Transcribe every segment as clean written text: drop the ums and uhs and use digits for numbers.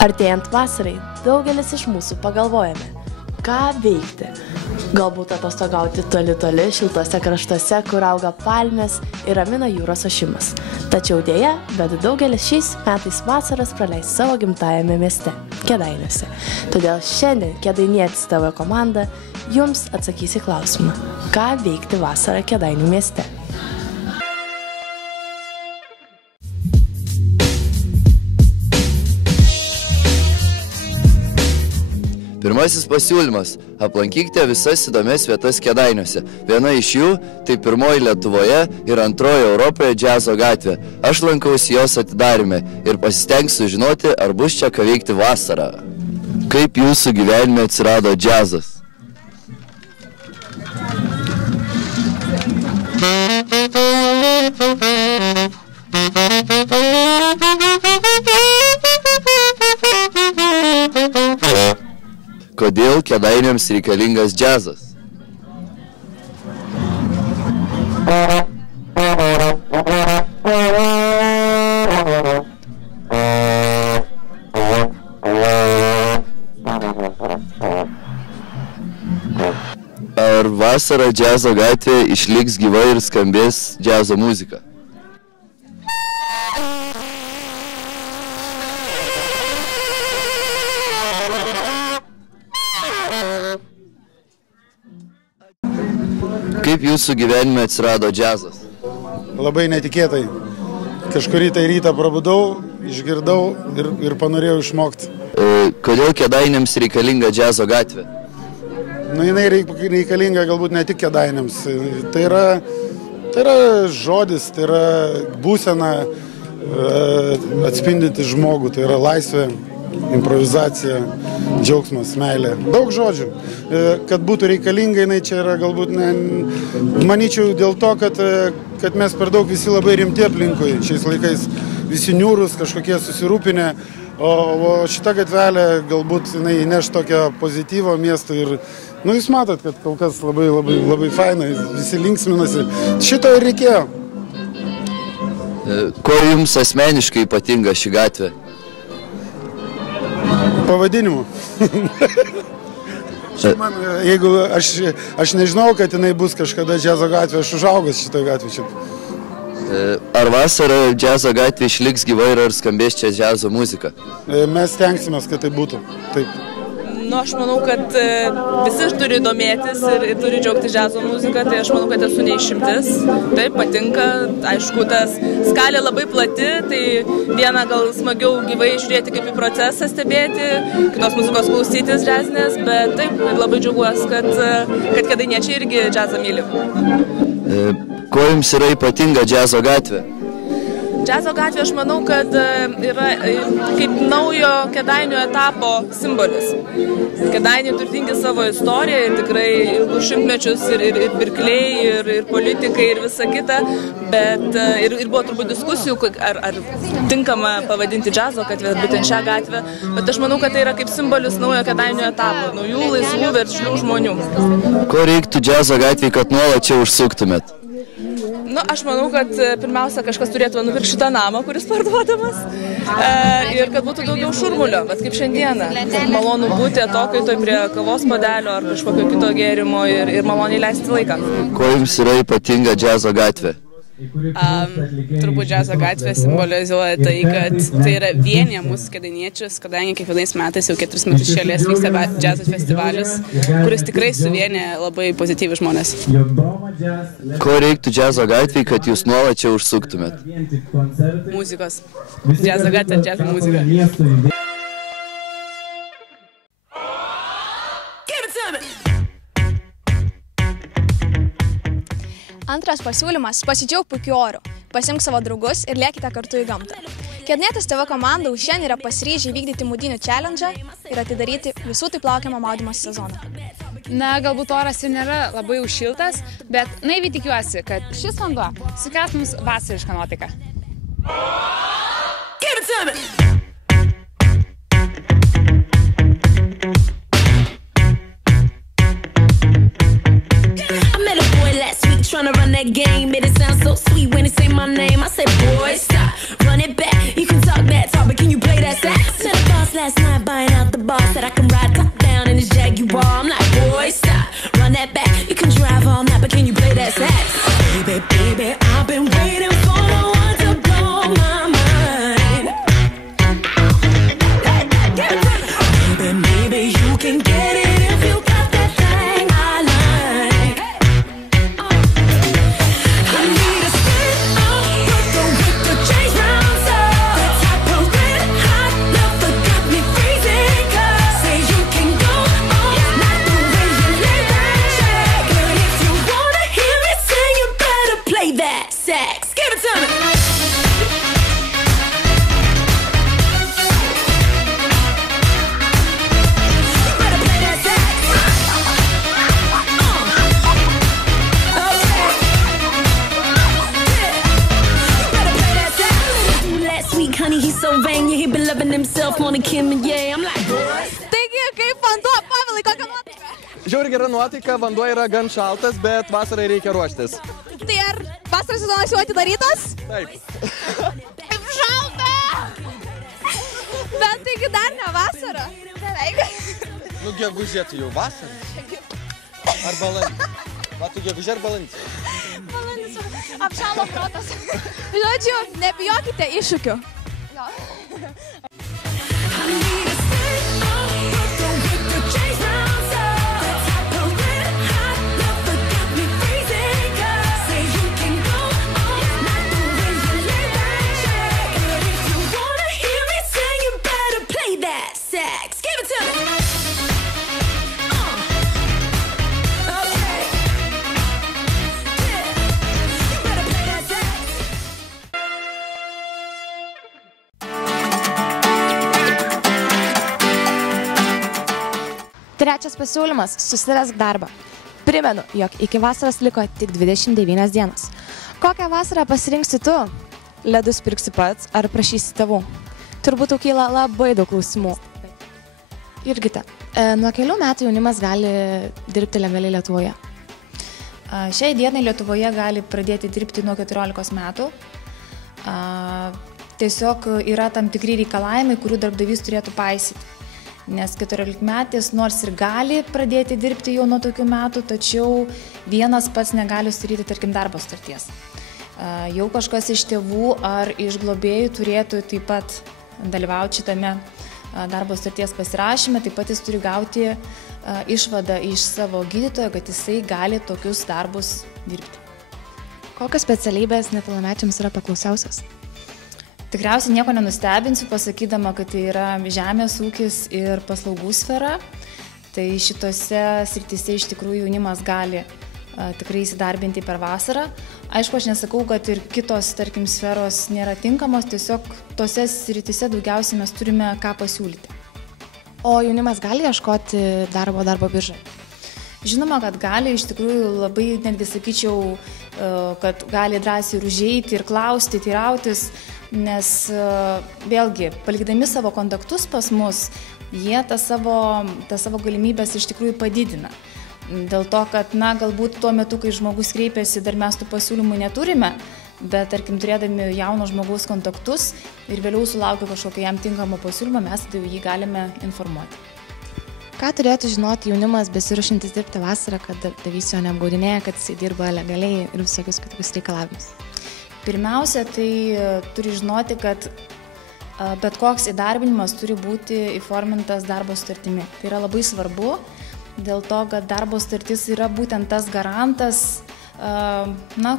Artėjant vasarai, daugelis iš mūsų pagalvojame, ką veikti. Galbūt atostogauti toli šiltose kraštuose, kur auga palmės ir ramina jūros ošimas. Tačiau dėja, bet daugelis šiais metais vasaras praleis savo gimtajame mieste, Kėdainiuose. Todėl šiandien Kėdainietis TV komanda jums atsakys į klausimą, ką veikti vasarą Kėdainių mieste. Pirmasis pasiūlymas – aplankykite visas įdomias vietas Kėdainiuose. Viena iš jų – tai pirmoji Lietuvoje ir antroji Europoje Džiazo gatvė. Aš lankausi jos atidarime ir pasistengsiu žinoti, ar bus čia ką veikti vasarą. Kaip jūsų gyvenime atsirado džiazas? Kodėl Kėdainiams reikalingas džiazas? Ar vasarą džiazo gatvėje išliks gyva ir skambės džiazo muzika? Kaip jūsų gyvenime atsirado džiazas? Labai netikėtai. Kažkurį tai rytą prabudau, išgirdau ir panorėjau išmokti. Kodėl Kėdainiams reikalinga džiazo gatvė? Jinai reikalinga galbūt ne tik Kėdainiams. Tai yra žodis, tai yra būsena atspindinti žmogų, tai yra laisvė, improvizacija, džiaugsmas, meilė. Daug žodžių. Kad būtų reikalinga, jinai čia yra galbūt, manyčiau, dėl to, kad mes per daug visi labai rimti aplinkui šiais laikais. Visi niūrus, kažkokie susirūpinę. O šita gatvelė galbūt jinai įneš tokią pozityvą miestą ir, jūs matot, kad kol kas labai faina, visi linksminasi. Šito ir reikėjo. Kuo jums asmeniškai ypatinga ši gatvė? Pavadinimu. Jeigu aš nežinau, kad jinai bus kažkada džiazo gatvė, aš užaugęs šitą gatvę. Ar vasarą džiazo gatvė išliks gyva ir ar skambės čia džiazo muzika? Mes stengsimės, kad tai būtų. Taip. Aš manau, kad visi turi domėtis ir turi džiaugtis džiazo muziką, tai aš manau, kad esu neišimtis. Taip, patinka. Aišku, tas skalė labai plati, tai viena gal smagiau gyvai žiūrėti kaip į procesą stebėti, kitos muzikos klausytis džiazinės, bet taip, labai džiaugiuosi, kad kėdainiečiai irgi džiazą myli. Kuo jums yra ypatinga džiazo gatvė? Džiazo gatvė, aš manau, kad yra kaip naujo Kėdainių etapo simbolis. Kėdainiai turtingi savo istoriją ir tikrai ilgus šimtmečius ir pirkliai, ir politikai, ir visa kita, bet ir buvo turbūt diskusijų, ar tinkama pavadinti džiazo gatvę, būtent šią gatvę, bet aš manau, kad tai yra kaip simbolis naujo Kėdainių etapo, naujų, laisvų, veržlių žmonių. Ko reiktų džiazo gatvėje, kad nuolat čia užsuktumėt? Aš manau, kad pirmiausia kažkas turėtų nupirkti šitą namą, kuris parduodamas ir kad būtų daugiau šurmulio, bet kaip šiandieną. Malonu būti atokaitoj prie kavos puodelio ar kažkokio kito gėrimo ir maloniai leisti laiką. Kuo jums yra ypatinga džiazo gatvė? Turbūt džiazo gatvė simbolizuoja tai, kad tai yra vienija mūsų kėdainiečius, kadangi kiekvienais metais jau 4 metus iš eilės vyksta džiazo festivalis, kuris tikrai suvienija labai pozityvius žmonės. Ko reiktų džiazo gatvėje, kad jūs nuolat čia užsuktumėt? Muzikos. Džiazo gatvė, džiazo muzika. Antras pasiūlymas – pasidžiauk puikiu oru, pasimk savo draugus ir lėkite kartu į gamtą. Kėdainietis TV komanda šiandien yra pasiryžę įvykdyti maudynių challenge ir atidaryti visų taip laukiamą maudymosi sezoną. Galbūt oras ir nėra labai šiltas, bet naiviai tikiuosi, kad šis vanduo sukels mums vasarišką nuotaiką. Trying to run that game, made it sound so sweet when they say my name. I said, boy, stop, run it back. You can talk that talk, but can you play that sax? Said a boss last baby, I've been waiting for the one to blow my mind. Baby, maybe you can get it if you got that thing I like. I need a spin up with the change rounds up. The type of red hot love that got me freezing cold. Say you can go all night the way you lay that check. But if you wanna hear me sing, you better play that sax. Give it to me. Honey, he's so vain, yeah, he been loving himself more than Kim and yeah, I'm like, boys. Taigi, kaip vanduo, Pavilai, kokia nuotaika? Žiauriai gera nuotaika, vanduo yra gan šaltas, bet vasarai reikia ruoštis. Tai ar vasaros sezonas jau atidarytas? Taip. Kaip šalta! Bet taigi dar ne vasara. Beveik. Nu, gegužė, tai jau vasara. Ar balandį? Tu gegužė ar balandį? Balandis, apšalo protas. Žodžiu, nebijokite iššūkių. Trečias pasiūlymas – susirask darbą. Primenu, jog iki vasaros liko tik 29 dienos. Kokią vasarą pasirinksi tu? Ledus pirksi pats ar prašysi tėvų? Turbūt tau kyla labai daug klausimų. Jurgita, nuo kelių metų jaunimas gali dirbti legaliai Lietuvoje? Šiai dienai Lietuvoje gali pradėti dirbti nuo 14 metų. Tiesiog yra tam tikri reikalavimai, kurių darbdavys turėtų paisyti. Nes 14-metis nors ir gali pradėti dirbti jau nuo tokių metų, tačiau vienas pats negali sudaryti, tarkim, darbo sutarties. Jau kažkas iš tėvų ar iš globėjų turėtų taip pat dalyvauti šitame darbo sutarties pasirašyme, taip pat jis turi gauti išvadą iš savo gydytojo, kad jisai gali tokius darbus dirbti. Kokios specialybės nepilnamečiams yra paklausiausios? Tikriausiai nieko nenustebinsiu, pasakydama, kad tai yra žemės ūkis ir paslaugų sfera. Tai šitose srityse iš tikrųjų jaunimas gali tikrai įsidarbinti per vasarą. Aišku, aš nesakau, kad ir kitos, tarkim, sferos nėra tinkamos, tiesiog tose srityse daugiausiai mes turime ką pasiūlyti. O jaunimas gali ieškoti darbo biržai? Žinoma, kad gali, iš tikrųjų labai netgi sakyčiau, kad gali drąsiai ir užeiti ir klausti, teirautis, nes vėlgi, palikdami savo kontaktus pas mus, jie tas savo galimybės iš tikrųjų padidina. Dėl to, kad, galbūt tuo metu, kai žmogus kreipiasi, dar mes tų pasiūlymų neturime, bet, tarkim, turėdami jauno žmogaus kontaktus ir vėliau sulaukia kažkokio jam tinkamo pasiūlymo, mes tada jį galime informuoti. Ką turėtų žinoti jaunimas besiruošiantis dirbti vasarą, kad darbdavys jo neapgaudinėja, kad jisai dirba legaliai ir visokius kitokius reikalavimus? Pirmiausia, tai turi žinoti, kad bet koks įdarbinimas turi būti įformintas darbo sutartimi. Tai yra labai svarbu, dėl to, kad darbo sutartis yra būtent tas garantas,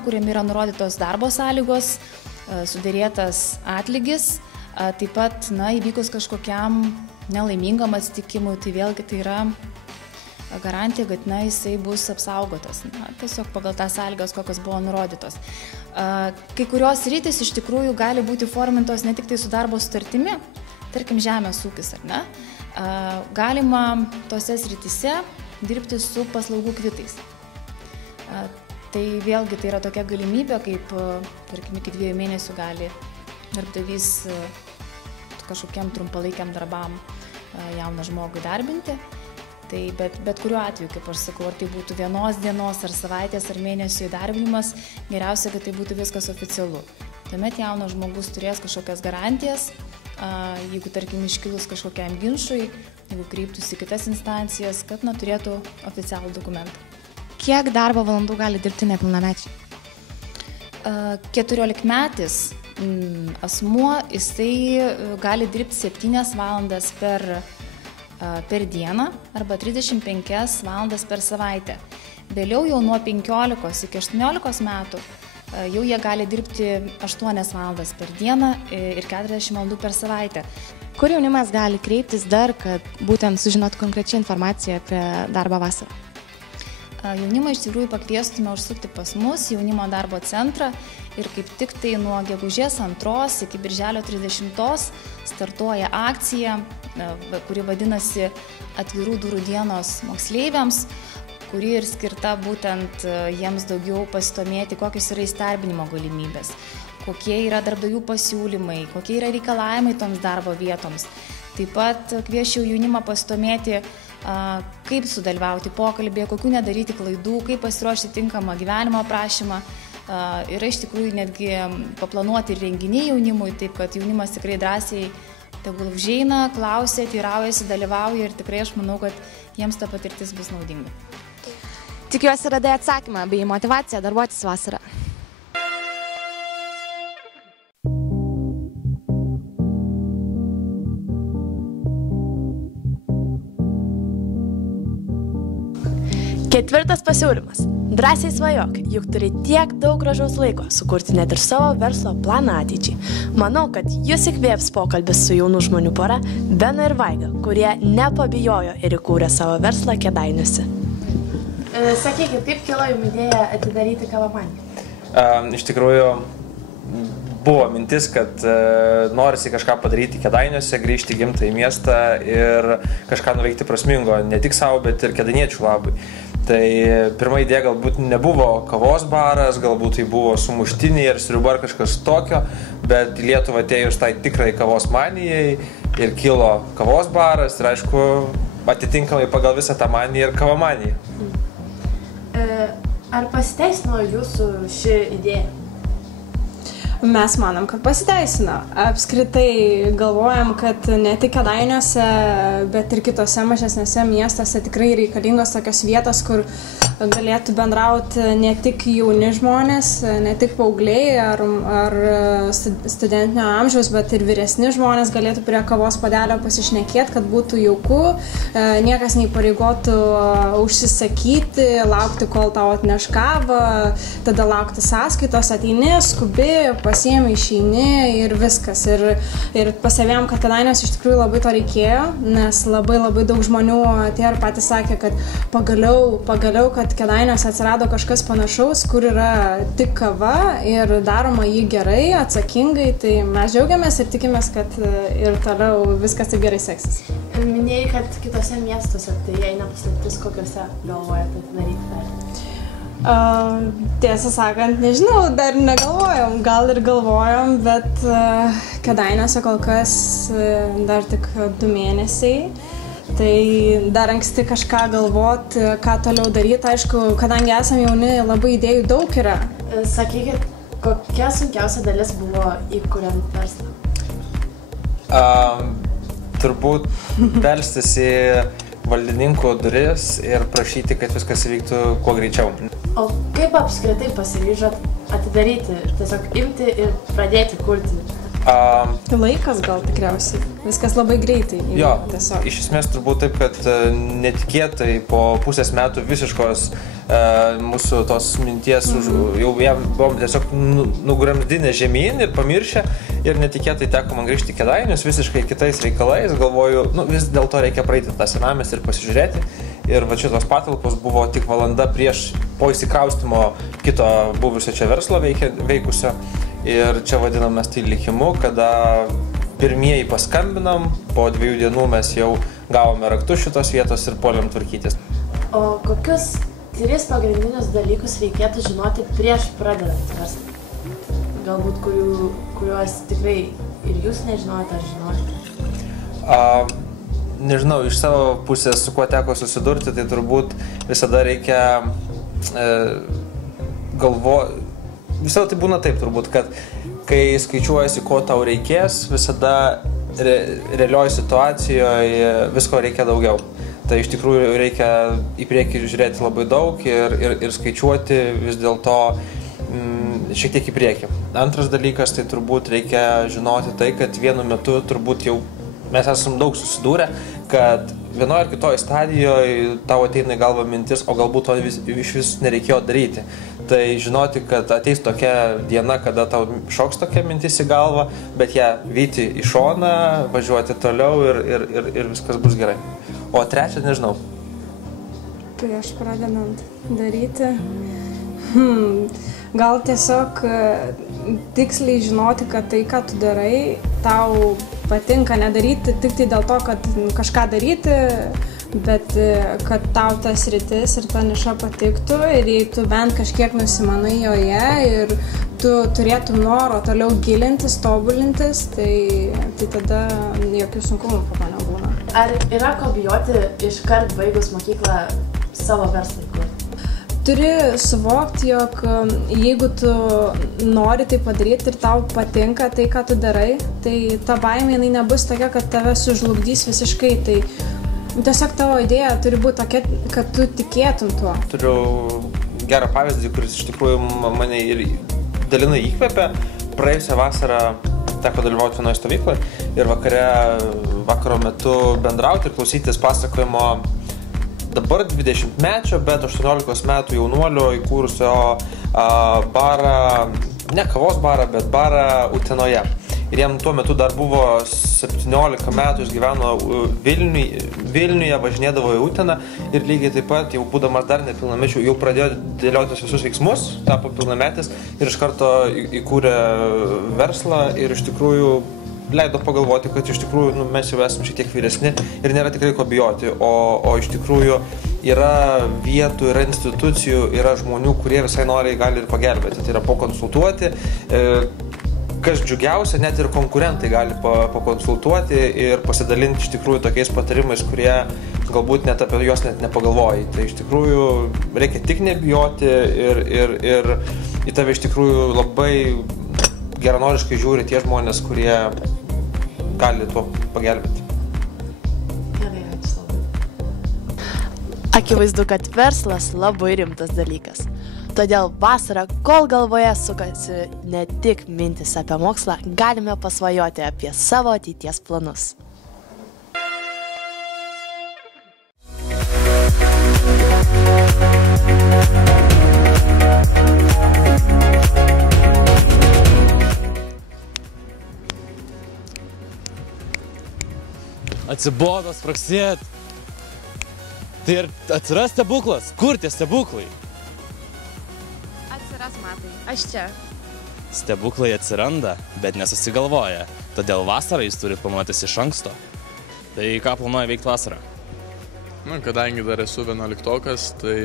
kuriame yra nurodytos darbo sąlygos, suderėtas atlygis, taip pat, įvykus kažkokiam nelaimingam atsitikimui, tai vėlgi tai yra garantija, kad jisai bus apsaugotas. Tiesiog pagal tas sąlygas, kokios buvo nurodytos. Kai kurios sritys iš tikrųjų gali būti formintos ne tik tai su darbo sutartimi, tarkim žemės ūkis, ar ne? Galima tose srityse dirbti su paslaugų kvitais. Tai vėlgi tai yra tokia galimybė, kaip, tarkim, iki 2 mėnesių gali darbdavys kažkokiam trumpalaikiam darbam jauną žmogų darbinti. Tai bet kuriuo atveju, kaip aš sakau, ar tai būtų vienos dienos, ar savaitės, ar mėnesio įdarbinimas, geriausia, kad tai būtų viskas oficialu. Tuomet jaunas žmogus turės kažkokias garantijas, jeigu, tarkim, iškilus kažkokiam ginčui, jeigu kreiptųsi į kitas instancijas, kad turėtų oficialų dokumentą. Kiek darbo valandų gali dirbti nepilnamečiai? 14-metis asmuo, jisai gali dirbti 7 valandas per dieną arba 35 valandas per savaitę. Vėliau jau nuo 15 iki 18 metų jau jie gali dirbti 8 valandas per dieną ir 40 valandų per savaitę. Kur jaunimas gali kreiptis dar, kad būtent sužinot konkrečią informaciją apie darbą vasarą? Jaunimą iš tikrųjų pakviestume užsukti pas mus, jaunimo darbo centrą ir kaip tik tai nuo gegužės 2 iki birželio 30 startuoja akcija, kuri vadinasi Atvirų durų dienos moksleiviams, kuri ir skirta būtent jiems daugiau pasidomėti, kokios yra įsidarbinimo galimybės, kokie yra darbdavių pasiūlymai, kokie yra reikalavimai toms darbo vietoms. Taip pat kviečiau jaunimą pasidomėti, kaip sudalyvauti pokalbėje, kokių nedaryti klaidų, kaip pasiruošti tinkamą gyvenimo aprašymą. Yra iš tikrųjų netgi paplanuoti renginiai jaunimui, taip kad jaunimas tikrai drąsiai tegul užeina, klausia, teiraujasi, dalyvauja ir tikrai aš manau, kad jiems ta patirtis bus naudinga. Tikiuosi radai atsakymą bei motivaciją darbuotis vasarą. Ketvirtas pasiūlymas. Drąsiai svajok, juk turi tiek daug gražaus laiko sukurti net ir savo verslo planą ateičiai. Manau, kad jūs įkvėps pokalbis su jaunų žmonių pora Benu ir Vaiga, kurie nepabijojo ir įkūrė savo verslą Kėdainiuose. Sakykit, kaip kilo jums idėja atidaryti kavamanį? Iš tikrųjų, buvo mintis, kad norisi kažką padaryti Kėdainiuose, grįžti į gimtąjį miestą ir kažką nuveikti prasmingo, ne tik savo, bet ir kėdainiečių labai. Tai pirma idėja galbūt nebuvo kavos baras, galbūt tai buvo sumuštiniai ir sriuba ar kažkas tokio, bet į Lietuvą atėjus tai tikrai kavos manijai ir kilo kavos baras ir aišku, atitinkamai pagal visą tą maniją ir kavamanijai. Ar pasiteisino jūsų ši idėja? Mes manom, kad pasiteisino. Apskritai galvojam, kad ne tik Kėdainiuose, bet ir kitose mažesnėse miestuose tikrai reikalingos tokios vietos, kur galėtų bendrauti ne tik jauni žmonės, ne tik paaugliai ar studentinio amžiaus, bet ir vyresni žmonės galėtų prie kavos puodelio pasišnekėti, kad būtų jauku, niekas neįpareigotų užsisakyti, laukti, kol tau atneš kavą, tada laukti sąskaitos, ateini, skubi, pasiemi, išeini ir viskas. Ir pasivėjom, kad Kėdainiuose iš tikrųjų labai to reikėjo, nes labai daug žmonių atėjo ir patys sakė, kad pagaliau, kad Kėdainiuose atsirado kažkas panašaus, kur yra tik kava ir daroma jį gerai, atsakingai, tai mes džiaugiamės ir tikimės, kad ir toliau viskas taip gerai seksis. Minėjai, kad kitose miestuose, tai jei nepaslaptis, kokiuose galvojate atidaryti dar? Tiesą sakant, nežinau, dar negalvojom, gal ir galvojom, bet Kėdainiuose kol kas dar tik 2 mėnesiai. Tai dar anksti kažką galvoti, ką toliau daryti. Aišku, kadangi esame jauni, labai idėjų daug yra. Sakykit, kokia sunkiausia dalis buvo įkuriant verslą? Turbūt belstis į valdininkų duris ir prašyti, kad viskas įvyktų kuo greičiau. O kaip apskritai pasiryžot atidaryti, tiesiog imti ir pradėti kurti? Laikas gal tikriausiai. Viskas labai greitai. Jo, tiesiog. Iš esmės turbūt taip, kad netikėtai po pusės metų visiškos mūsų tos minties jau buvom tiesiog nugramdinę žemyn ir pamiršę ir netikėtai teko man grįžti į Kėdainius visiškai kitais reikalais. Galvoju, vis dėl to reikia praeiti tą senamiestį ir pasižiūrėti. Ir va šitos patalpos buvo tik valanda po įsikraustimo kito buvusio čia verslo veikusio. Ir čia vadinamės tai likimu, kada pirmieji paskambinam, po 2 dienų mes jau gavome raktus šitos vietos ir puolėm tvarkytis. O kokius 3 pagrindinius dalykus reikėtų žinoti prieš pradedant verslą? Galbūt kuriuos tikrai ir jūs nežinojate ar žinojate? Nežinau, iš savo pusės, su kuo teko susidurti, tai turbūt visada reikia visada tai būna taip turbūt, kad kai skaičiuojasi, ko tau reikės, visada realioj situacijoje visko reikia daugiau. Tai iš tikrųjų reikia į priekį žiūrėti labai daug ir skaičiuoti, vis dėlto šiek tiek į priekį. Antras dalykas, tai turbūt reikia žinoti tai, kad vienu metu turbūt jau mes esam daug susidūrę, kad vienoje ar kitoje stadijoje tau ateina į galvą mintis, o galbūt to iš vis nereikėjo daryti. Tai žinoti, kad ateis tokia diena, kada tau šoks tokia mintis į galvą, bet ją vyti į šoną, važiuoti toliau ir viskas bus gerai. O trečia, nežinau. Prieš pradedant daryti, gal tiesiog tiksliai žinoti, kad tai, ką tu darai, tau patinka nedaryti tik tai dėl to, kad kažką daryti, bet kad tau tas sritis ir ta niša patiktų ir jei tu bent kažkiek nusimanai joje ir tu turėtum noro toliau gilintis, tobulintis, tai tada jokių sunkumų po to nebūna. Ar yra ko bijoti iškart baigus mokyklą savo verslą įkurti? Turi suvokti, jog jeigu tu nori tai padaryti ir tau patinka tai, ką tu darai, tai ta baimė jinai nebus tokia, kad tave sužlugdys visiškai. Tai tiesiog tavo idėja turi būti tokia, kad tu tikėtum tuo. Turiu gerą pavyzdį, kuris iš tikrųjų mane ir dalinai įkvėpė. Praėjusią vasarą teko dalyvauti vienoje stovykloje ir vakaro metu bendrauti ir klausytis pasakojimo dabar 20-mečio, bet 18 metų jaunuolio įkūrusio barą, ne kavos barą, bet barą Utenoje. Ir jam tuo metu dar buvo 17 metų, jis gyveno Vilniuje, važinėdavo į Uteną ir lygiai taip pat, jau būdamas dar nepilnamečiu, jau pradėjo dėliotis visus veiksmus, tapo pilnametis ir iš karto įkūrė verslą ir iš tikrųjų leido pagalvoti, kad iš tikrųjų mes jau esame šiek tiek vyresni ir nėra tikrai ko bijoti, o iš tikrųjų yra vietų, yra institucijų, yra žmonių, kurie visai noriai gali ir pagelbėti, tai yra pakonsultuoti. Kas džiugiausia, net ir konkurentai gali pakonsultuoti ir pasidalinti iš tikrųjų tokiais patarimais, kurie galbūt net apie juos net nepagalvojai. Tai iš tikrųjų reikia tik nebijoti ir į tave iš tikrųjų labai geranoriškai žiūri tie žmonės, kurie gali tuo pagelbėti. Gerai, ačiū labai. Akivaizdu, kad verslas labai rimtas dalykas. Todėl vasarą, kol galvoje sukasi ne tik mintis apie mokslą, galime pasvajoti apie savo ateities planus. Atsibodo spraksėt. Tai ir atsiras stebuklas. Kur tie stebuklai? Atsiras, Matai. Aš čia. Stebuklai atsiranda, bet nesusigalvoja. Todėl vasarą jis turi planuotis iš anksto. Tai ką planuoja veikti vasarą? Kadangi dar esu 11-okas, tai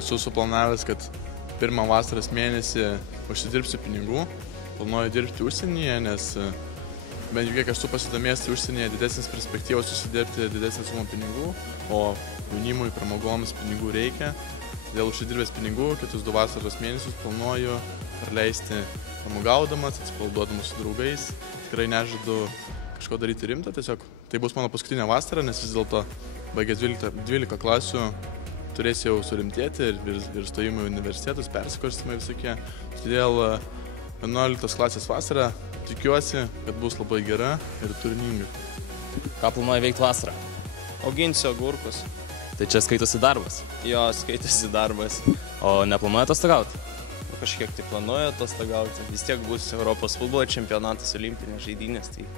esu suplanavęs, kad pirmą vasaros mėnesį užsidirbsiu pinigų. Planuoju dirbti užsienyje, nes bent jau kiek aš esu pasidomėjęs, tai užsienyje didesnis perspektyvos susidirbti didesnį sumą pinigų, o jaunimui, pramogoms pinigų reikia. Dėl užsidirbęs pinigų, kitus 2 vasaros mėnesius planuoju praleisti pramogaudamas, atsipalaiduodamas su draugais. Tikrai nežadu kažko daryti rimto, tiesiog tai bus mano paskutinė vasara, nes vis dėlto baigęs 12 klasių turėsiu jau surimtėti ir stojimai į universitetus, persikorstymai visokie. Todėl 11 klasės vasarą tikiuosi, kad bus labai gera ir turininga. Ką planuoji veikti vasarą? Auginsiu agurkus. Tai čia skaitosi darbas? Jo, skaitosi darbas. O neplanuoji atostogauti? Kažkiek tai planuoju atostogauti. Vis tiek bus Europos futbolo čempionatas, olimpinės žaidynės, tai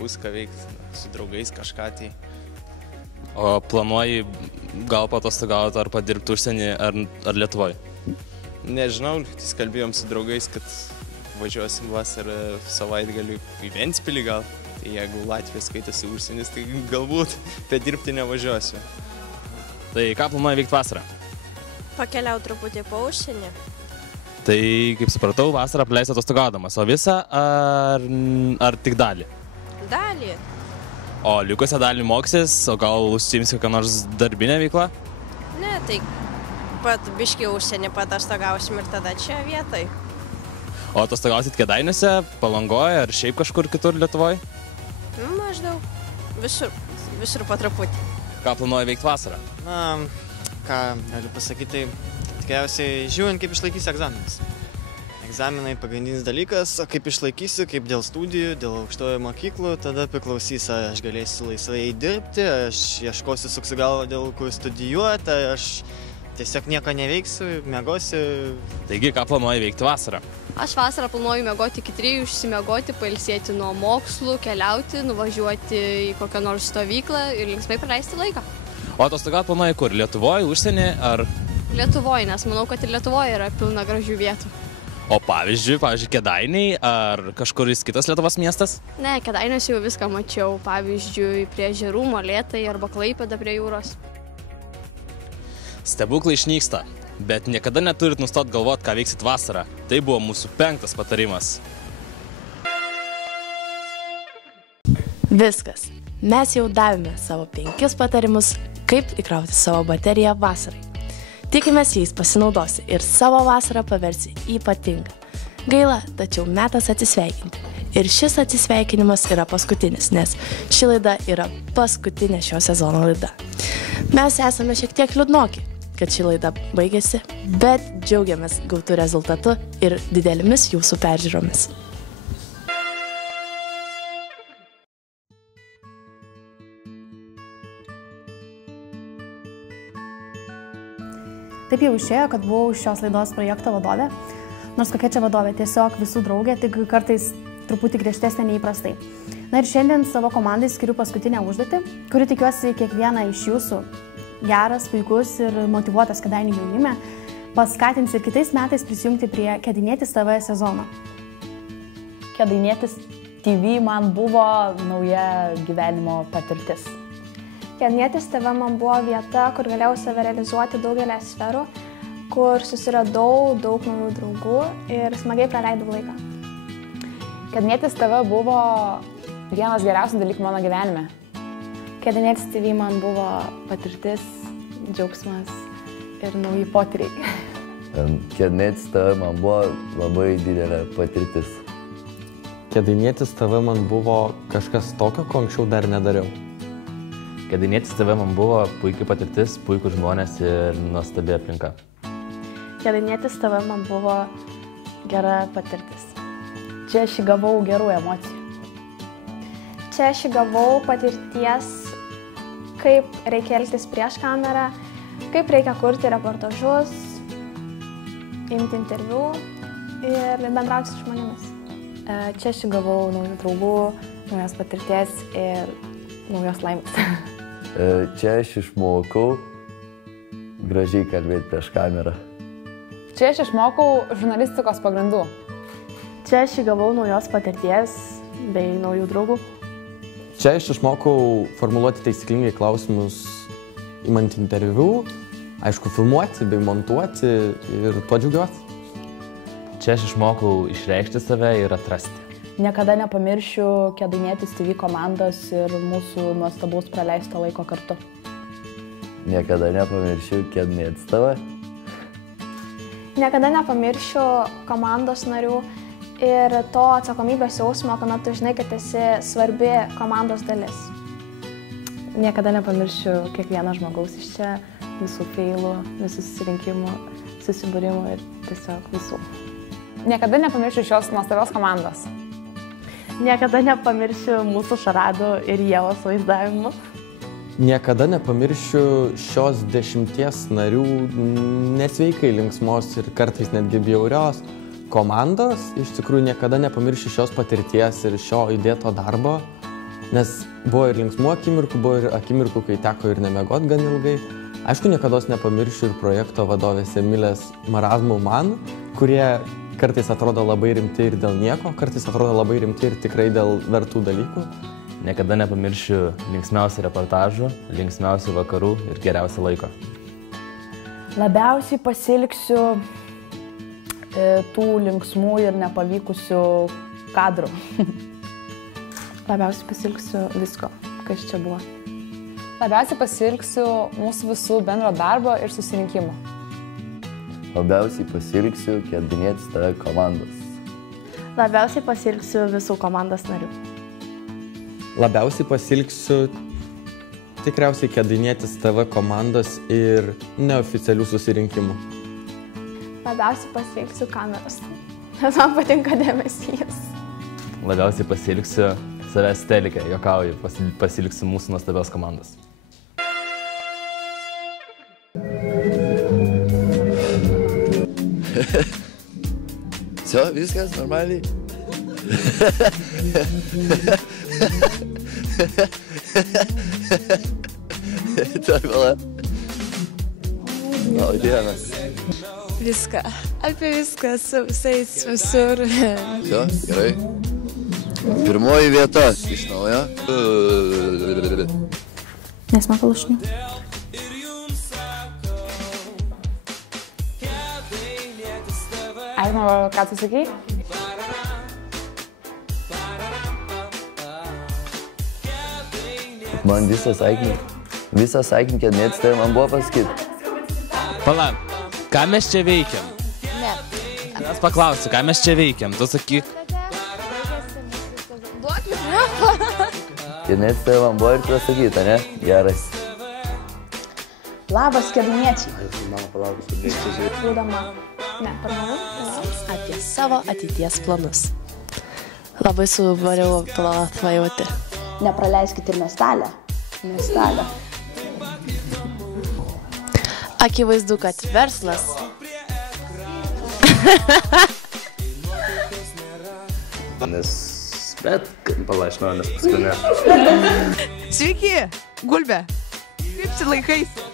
bus ką veikti su draugais kažką tai. O planuoji gal patostogauti ar padirbti užsienį ar Lietuvoje? Nežinau, kalbėjom su draugais, kad važiuosim vasarą savaitgaliu į Ventspilį gal. Tai jeigu Latvija skaitosi užsienis, tai galbūt padirbti nevažiuosiu. Tai ką planuoji veikti vasarą? Pakeliau truputį po užsienį. Tai, kaip supratau, vasarą apleisi atostogaudamas, o visą ar tik dalį? Dalį. O likusią dalį mokysis, o gal užsiimsi kokią nors darbinę veiklą? Ne, tai pat biškį užsienį patostogausim ir tada čia vietai. O atostogausit Kėdainiuose, Palangoje ar šiaip kažkur kitur Lietuvoje? Maždaug visur po truputį. Ką planuoji veikti vasarą? Na, ką galiu pasakyti, tai tikriausiai žiūrint, kaip išlaikys egzaminus. egzaminai pagrindinis dalykas, o kaip išlaikysiu, kaip dėl studijų, dėl aukštojo mokyklų, tada priklausys, ar aš galėsiu laisvai dirbti, aš ieškosiu suksiu galvą dėl kur studijuoti, ar aš tiesiog nieko neveiksiu, miegosiu. Taigi, ką planuoji veikti vasarą? Aš vasarą planuoju miegoti iki 3, išsimiegoti, pailsėti nuo mokslų, keliauti, nuvažiuoti į kokią nors stovyklą ir linksmai praleisti laiką. O atostogaut planuoji kur? Lietuvoje, užsienį ar... Lietuvoje, nes manau, kad ir Lietuvoje yra pilna gražių vietų. O pavyzdžiui, Kėdainiai ar kažkuris kitas Lietuvos miestas? Ne, Kėdainiuose jau viską mačiau, pavyzdžiui, prie ežerų, Molėtai arba Klaipėda prie jūros. Stebuklai išnyksta, bet niekada neturit nustot galvot, ką veiksit vasarą. Tai buvo mūsų 5. patarimas. Viskas. Mes jau davėme savo 5 patarimus, kaip įkrauti savo bateriją vasarai. Tikimės jais pasinaudosi ir savo vasarą paversi ypatingą. Gaila, tačiau metas atsisveikinti. Ir šis atsisveikinimas yra paskutinis, nes ši laida yra paskutinė šio sezono laida. Mes esame šiek tiek liūdnoki, kad ši laida baigėsi, bet džiaugiamės gautų rezultatu ir didelėmis jūsų peržiūromis. Taip jau išėjo, kad buvau šios laidos projekto vadovė, nors kokia čia vadovė, tiesiog visų draugė, tik kartais truputį griežtesnė neįprastai. Na ir šiandien savo komandai skiriu paskutinę užduotį, kuri tikiuosi kiekvieną iš jūsų geras, puikus ir motyvuotas Kėdainių jaunime paskatins ir kitais metais prisijungti prie Kėdainietis TV sezono. Kėdainietis TV man buvo nauja gyvenimo patirtis. Kėdainietis TV man buvo vieta, kur galėjau save realizuoti daugelį sferų, kur susiradau daug naujų draugų ir smagiai praleidau laiką. Kėdainietis TV buvo vienas geriausių dalykų mano gyvenime. Kėdainietis TV man buvo patirtis, džiaugsmas ir nauji potyriai. Kėdainietis TV man buvo labai didelė patirtis. Kėdainietis TV man buvo kažkas tokio, ko anksčiau dar nedariau. Kėdainietis TV man buvo puikia patirtis, puikūs žmonės ir nuostabi aplinka. Kėdainietis TV man buvo gera patirtis. Čia aš įgavau gerų emocijų. Čia aš įgavau patirties, kaip reikia elgtis prieš kamerą, kaip reikia kurti reportažus, imti interviu ir bendrauti su žmonėmis. Čia aš įgavau naujų draugų, naujos patirties ir naujos laimės. Čia aš išmokau gražiai kalbėti prieš kamerą. Čia aš išmokau žurnalistikos pagrindų. Čia aš įgavau naujos patirties bei naujų draugų. Čia aš išmokau formuluoti taisyklingai klausimus, imant interviu, aišku, filmuoti bei montuoti ir tuo džiaugiuosi. Čia aš išmokau išreikšti save ir atrasti. Niekada nepamiršiu Kėdainietis TV komandos ir mūsų nuostabaus praleisto laiko kartu. Niekada nepamiršiu Kėdainietis TV. Niekada nepamiršiu komandos narių ir to atsakomybės jausmo, kuomet tu žinai, kad esi svarbi komandos dalis. Niekada nepamiršiu kiekvieno žmogaus iš čia, visų feilų, visų susirinkimų, susibūrimų ir tiesiog visų. Niekada nepamiršiu šios nuostabios komandos. Niekada nepamiršiu mūsų šaradų ir Ievos vaizdavimų. Niekada nepamiršiu šios 10 narių nesveikai linksmos ir kartais netgi bjaurios komandos. Iš tikrųjų, niekada nepamiršiu šios patirties ir šio įdėto darbo, nes buvo ir linksmų akimirkų, buvo ir akimirkų, kai teko ir nemiegot gan ilgai. Aišku, niekada nepamiršiu ir projekto vadovės Emilės marazmų man, kurie kartais atrodo labai rimti ir dėl nieko, kartais atrodo labai rimti ir tikrai dėl vertų dalykų. Niekada nepamiršiu linksmiausių reportažų, linksmiausių vakarų ir geriausių laiko. Labiausiai pasiilgsiu tų linksmų ir nepavykusių kadrų. Labiausiai pasiilgsiu visko, kas čia buvo. Labiausiai pasiilgsiu mūsų visų bendro darbo ir susirinkimo. Labiausiai pasiilgsiu Kėdainietis TV komandos. Labiausiai pasiilgsiu visų komandos narių. Labiausiai pasiilgsiu tikriausiai Kėdainietis TV komandos ir neoficialių susirinkimų. Labiausiai pasiilgsiu kameros. Nes man patinka dėmesys. Labiausiai pasiliksiu savęs telikę, juokauju, pasiliksiu mūsų nuostabios komandos. Все, viskas normaliai. Tuoj vala. O, diena. Viską. Apie viską, su visais, visur. Все, gerai. Pirmoji vieta iš naujo. Nesmaka lašinių. Aino, ką tu sakei? Man visą sakinį, kad net tai man buvo pasakyti. Pala, ką mes čia veikiam? Ne. Aš paklausiu, ką mes čia veikiam? Tu sakyk. Duok mikrofoną. Kad net tai man buvo ir pasakyti, ne? Geras. Labas, kėdainiečiai. Mama, palaukus, kad reikia žiūrėti. Būdama. Ne, per mane. Apie savo ateities planus. Labai svariau svajoti. Nepraleiskit ir miestelę. Miestelę. Akivaizdu, kad verslas. Bet, palašinau, nes paskui ne. Sveiki, Gulbė. Kaip čia laikaisi?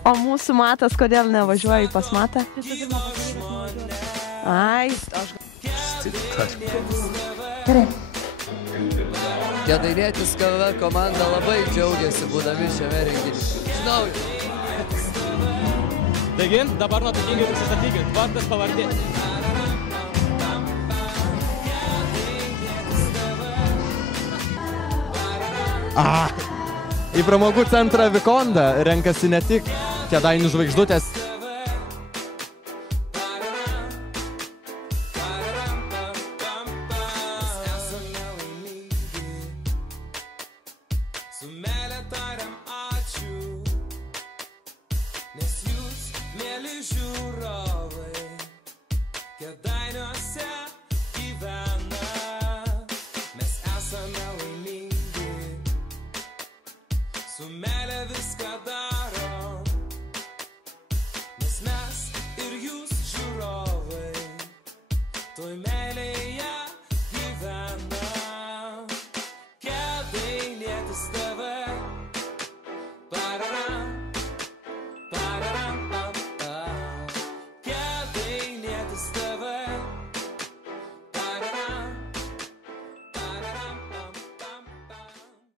O mūsų Matas kodėl nevažiuoja pas Matą? Ai, aš... Gerai. Kėdainietis KV komanda labai džiaugiasi būdami šiame renginį. Žinau. Taigi, dabar nuotakingai prisistatykit. Vardas, pavardė. Į pramogų centrą Vikonda renkasi ne tik Kėdainių žvaigždutės. Su meile tariam ačiū, nes jūs, mėly žiūrovai, Kėdainiuose gyvena. Mes esame laimingi, su meile viską darom, nes mes ir jūs žiūrovai, toj meilėje